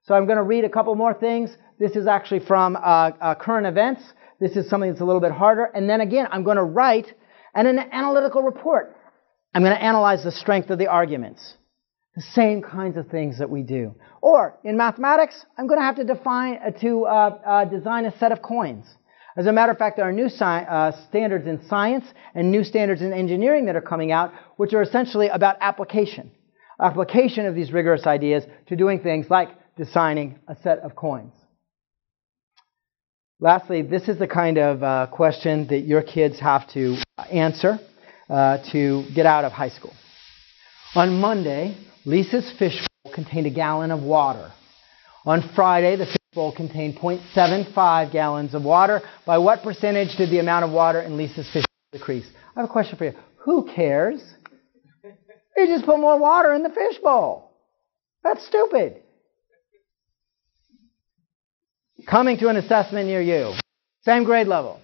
So I'm going to read a couple more things. This is actually from current events. This is something that's a little bit harder. And then again, I'm going to write an analytical report. I'm going to analyze the strength of the arguments. The same kinds of things that we do. Or in mathematics, I'm going to have to design a set of coins. As a matter of fact, there are new standards in science and new standards in engineering that are coming out, which are essentially about application of these rigorous ideas to doing things like designing a set of coins. Lastly, this is the kind of question that your kids have to answer to get out of high school. On Monday, Lisa's fish bowl contained a gallon of water. On Friday, the fish bowl contained 0.75 gallons of water. By what percentage did the amount of water in Lisa's fish bowl decrease? I have a question for you. Who cares? You just put more water in the fish bowl. That's stupid. Coming to an assessment near you. Same grade level.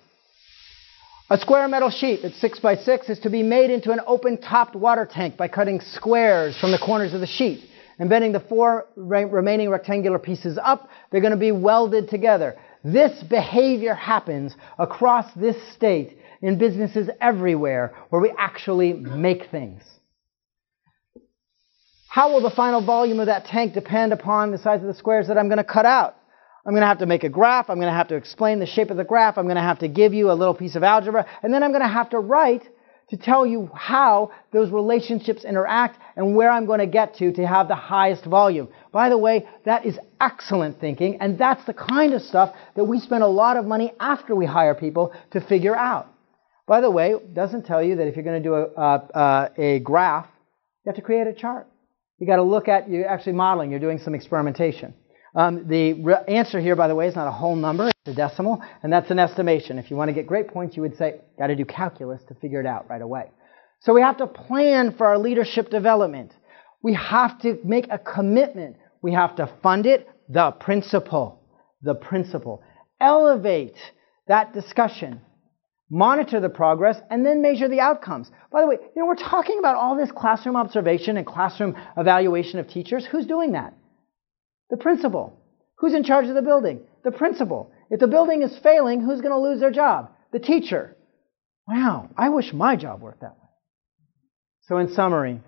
A square metal sheet that's 6 by 6 is to be made into an open-topped water tank by cutting squares from the corners of the sheet and bending the 4 remaining rectangular pieces up. They're going to be welded together. This behavior happens across this state in businesses everywhere where we actually make things. How will the final volume of that tank depend upon the size of the squares that I'm going to cut out? I'm going to have to make a graph. I'm going to have to explain the shape of the graph. I'm going to have to give you a little piece of algebra. And then I'm going to have to write to tell you how those relationships interact and where I'm going to get to have the highest volume. By the way, that is excellent thinking. And that's the kind of stuff that we spend a lot of money after we hire people to figure out. By the way, it doesn't tell you that if you're going to do a graph, you have to create a chart. You got to look at, you're actually modeling. You're doing some experimentation. The answer here, by the way, is not a whole number. It's a decimal, and that's an estimation. If you want to get great points, you would say, got to do calculus to figure it out right away. So we have to plan for our leadership development. We have to make a commitment. We have to fund it, the principle. Elevate that discussion. Monitor the progress, and then measure the outcomes. By the way, we're talking about all this classroom observation and classroom evaluation of teachers. Who's doing that? The principal. Who's in charge of the building? The principal. If the building is failing, who's going to lose their job? The teacher. Wow, I wish my job worked that way. So in summary,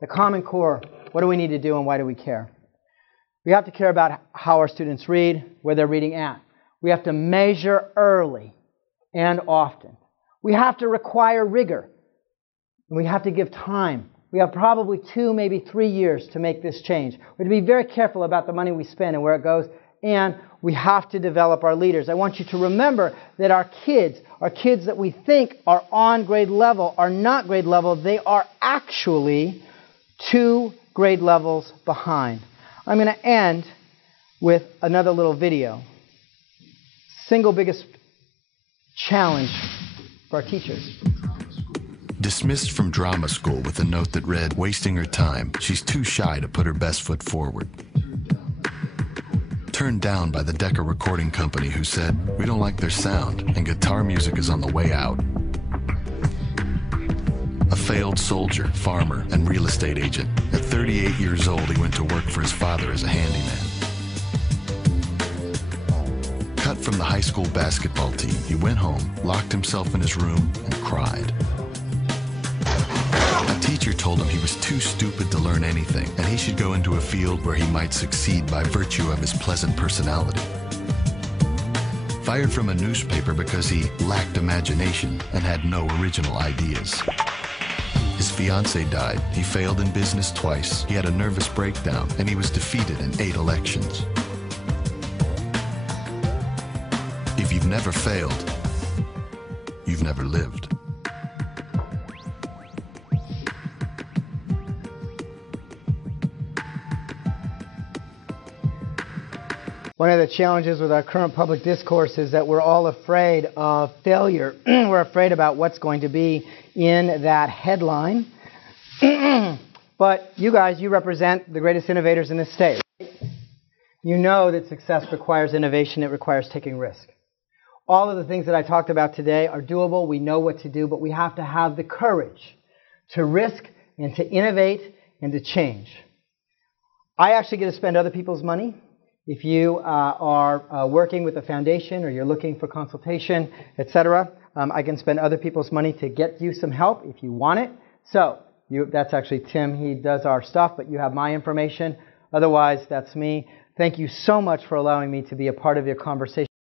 the Common Core, what do we need to do and why do we care? We have to care about how our students read, where they're reading at. We have to measure early and often. We have to require rigor. And we have to give time. We have probably 2, maybe 3 years to make this change. We have to be very careful about the money we spend and where it goes. And we have to develop our leaders. I want you to remember that our kids that we think are on grade level, are not grade level. They are actually 2 grade levels behind. I'm going to end with another little video. Single biggest challenge for our teachers. Dismissed from drama school with a note that read, wasting her time, she's too shy to put her best foot forward. Turned down by the Decca Recording Company who said, we don't like their sound and guitar music is on the way out. A failed soldier, farmer, and real estate agent. At 38 years old, he went to work for his father as a handyman. Cut from the high school basketball team, he went home, locked himself in his room, and cried. A teacher told him he was too stupid to learn anything, and he should go into a field where he might succeed by virtue of his pleasant personality. Fired from a newspaper because he lacked imagination and had no original ideas. His fiancée died, he failed in business twice, he had a nervous breakdown, and he was defeated in 8 elections. If you've never failed, you've never lived. One of the challenges with our current public discourse is that we're all afraid of failure. We're afraid about what's going to be in that headline. But you guys, you represent the greatest innovators in this state. You know that success requires innovation. It requires taking risk. All of the things that I talked about today are doable. We know what to do, but we have to have the courage to risk and to innovate and to change. I actually get to spend other people's money. If you are working with a foundation or you're looking for consultation, etc., I can spend other people's money to get you some help if you want it. So that's actually Tim. He does our stuff, but you have my information. Otherwise, that's me. Thank you so much for allowing me to be a part of your conversation.